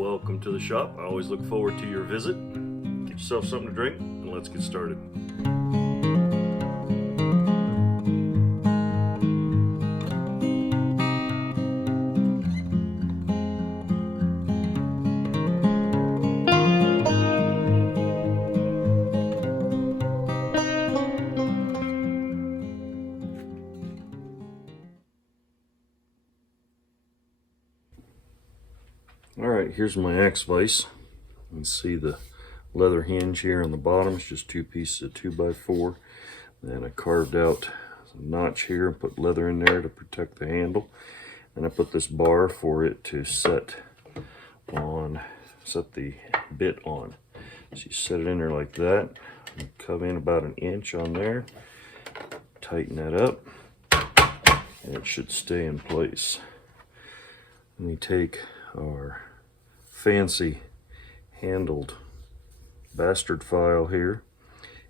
Welcome to the shop. I always look forward to your visit. Get yourself something to drink and let's get started. Alright, here's my axe vise. You can see the leather hinge here on the bottom. It's just two pieces of 2x4. Then I carved out a notch here and put leather in there to protect the handle. And I put this bar for it to set the bit on. So you set it in there like that. And come in about an inch on there. Tighten that up. And it should stay in place. Then we take our fancy handled bastard file here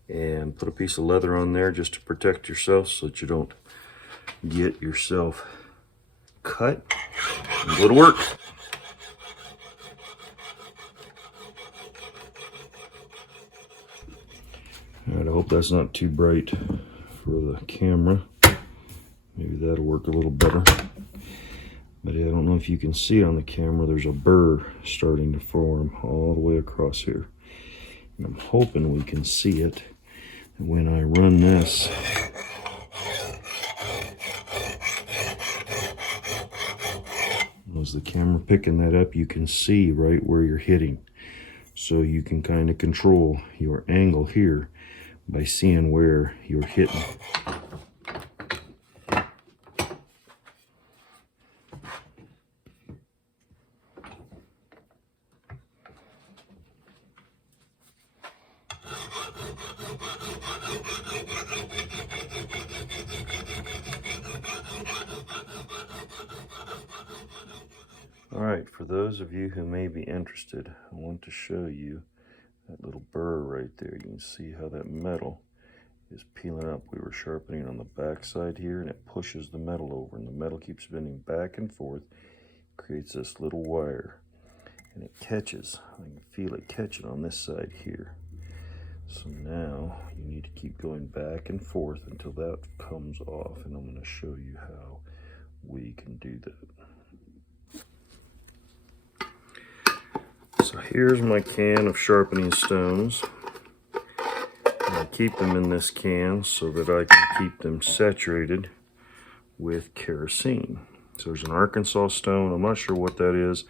and put a piece of leather on there just to protect yourself so that you don't get yourself cut and go to work. Alright, I hope that's not too bright for the camera. Maybe that'll work a little better. But I don't know if you can see on the camera, there's a burr starting to form all the way across here. And I'm hoping we can see it. And when I run this, is the camera picking that up? You can see right where you're hitting. So you can kind of control your angle here by seeing where you're hitting. Alright, for those of you who may be interested, I want to show you that little burr right there. You can see how that metal is peeling up. We were sharpening on the back side here, and it pushes the metal over, and the metal keeps bending back and forth, creates this little wire, and it catches. I can feel it catching on this side here. So now you need to keep going back and forth until that comes off, and I'm going to show you how we can do that. So here's my can of sharpening stones. I keep them in this can so that I can keep them saturated with kerosene. So there's an Arkansas stone. I'm not sure what that is.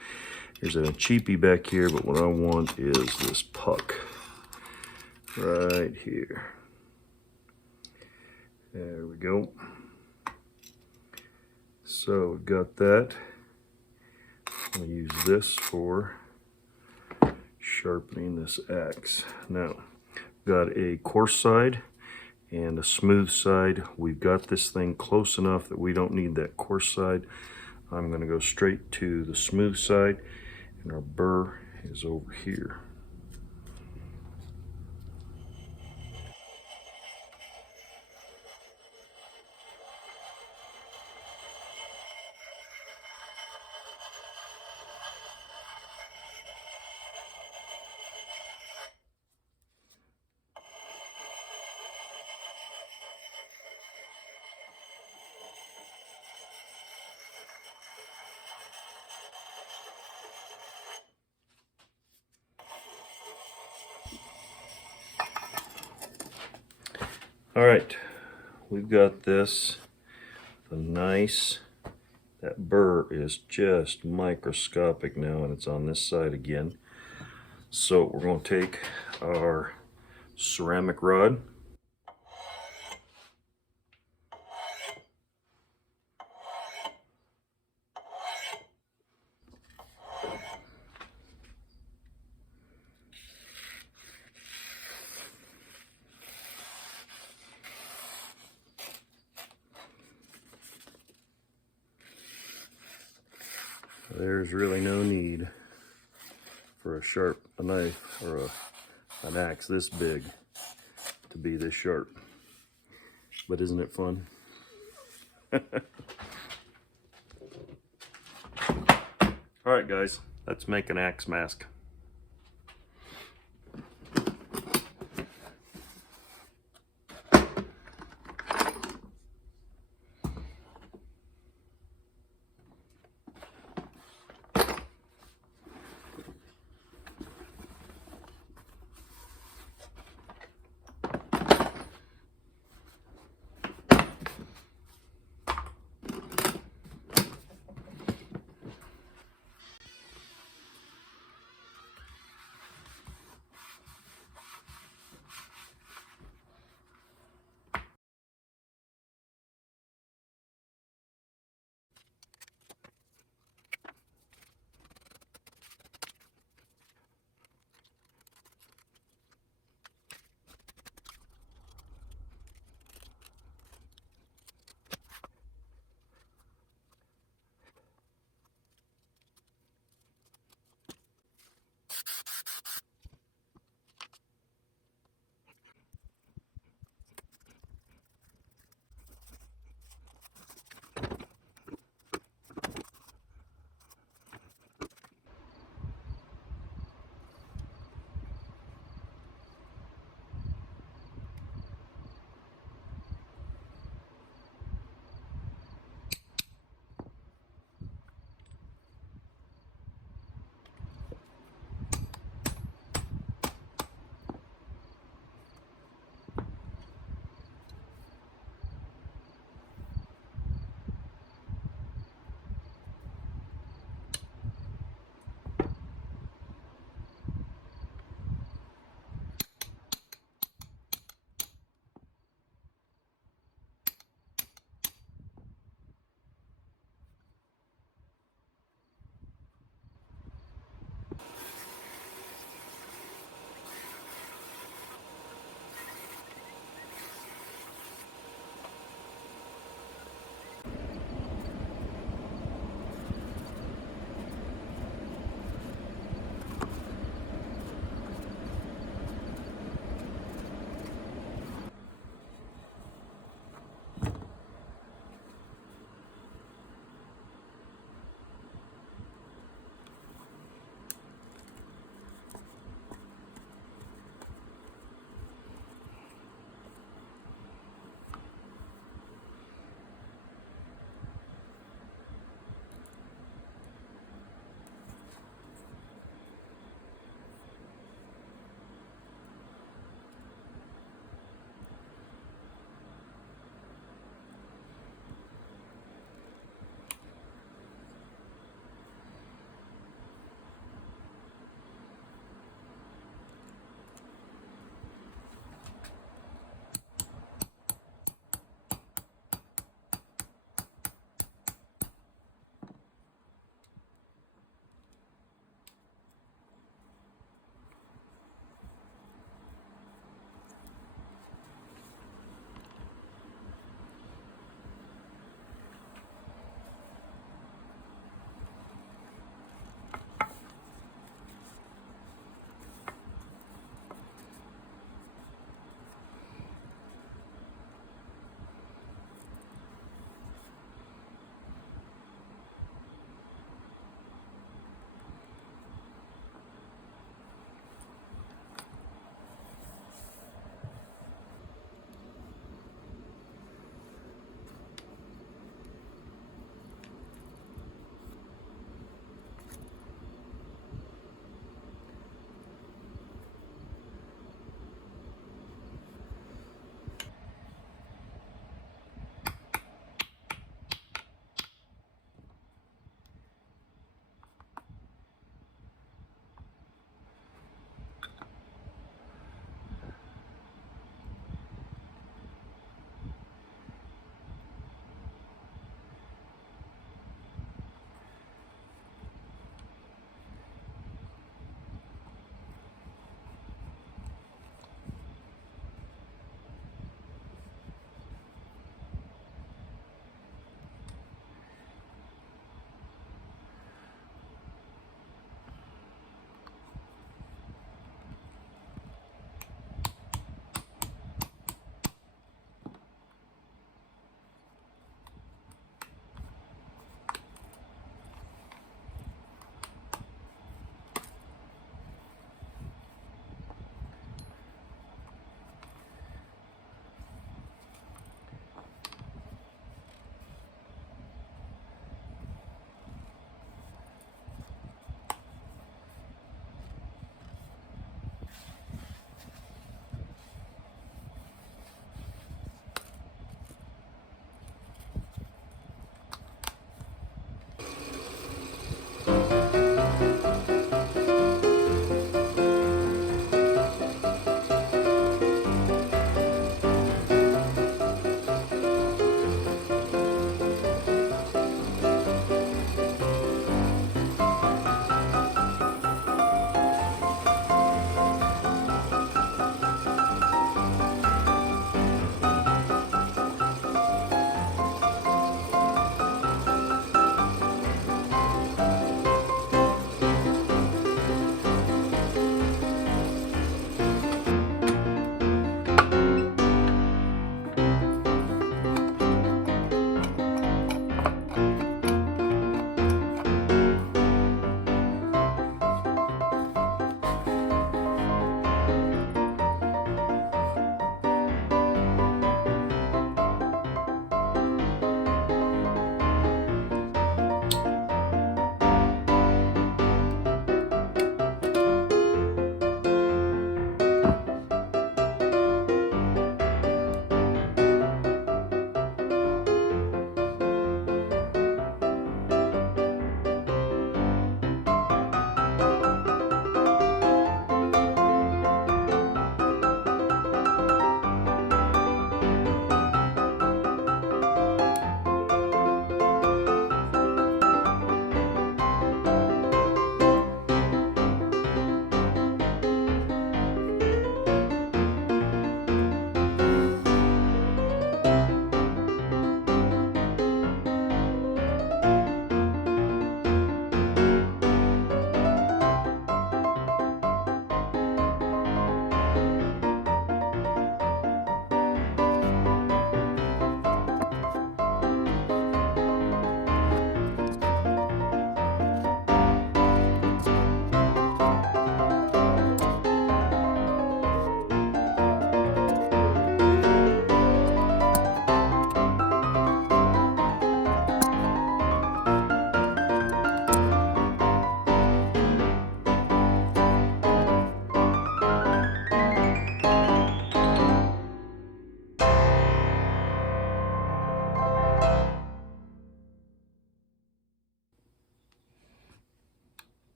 There's a cheapie back here, but what I want is this puck right here. There we go. So we've got that. I'll use this for sharpening this axe. Now, got a coarse side and a smooth side. We've got this thing close enough that we don't need that coarse side. I'm going to go straight to the smooth side, and our burr is over here. All right, we've got this. That burr is just microscopic now, and it's on this side again. So we're going to take our ceramic rod. There's really no need for a knife or an axe this big to be this sharp. But isn't it fun? All right, guys. Let's make an axe mask.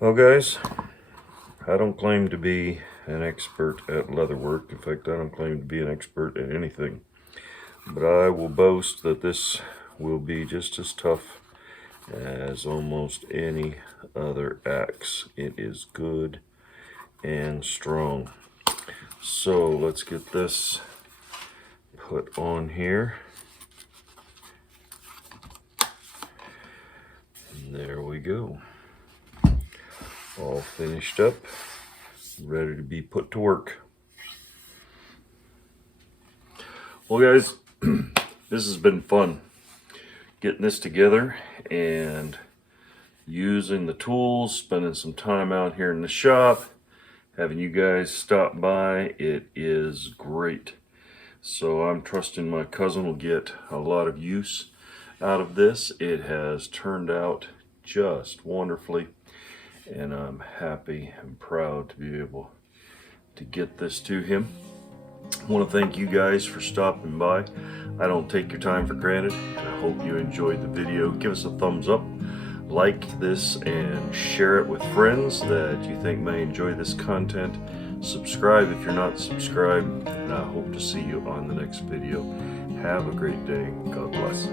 Well guys, I don't claim to be an expert at leatherwork. In fact, I don't claim to be an expert at anything. But I will boast that this will be just as tough as almost any other axe. It is good and strong. So let's get this put on here. And there we go. All finished up, ready to be put to work. Well guys, this has been fun getting this together and using the tools, spending some time out here in the shop, having you guys stop by. It is great. So I'm trusting my cousin will get a lot of use out of this. It has turned out just wonderfully, and I'm happy and proud to be able to get this to him. I want to thank you guys for stopping by. I don't take your time for granted, and I hope you enjoyed the video. Give us a thumbs up, like this, and share it with friends that you think may enjoy this content. Subscribe if you're not subscribed, and I hope to see you on the next video. Have a great day. God bless.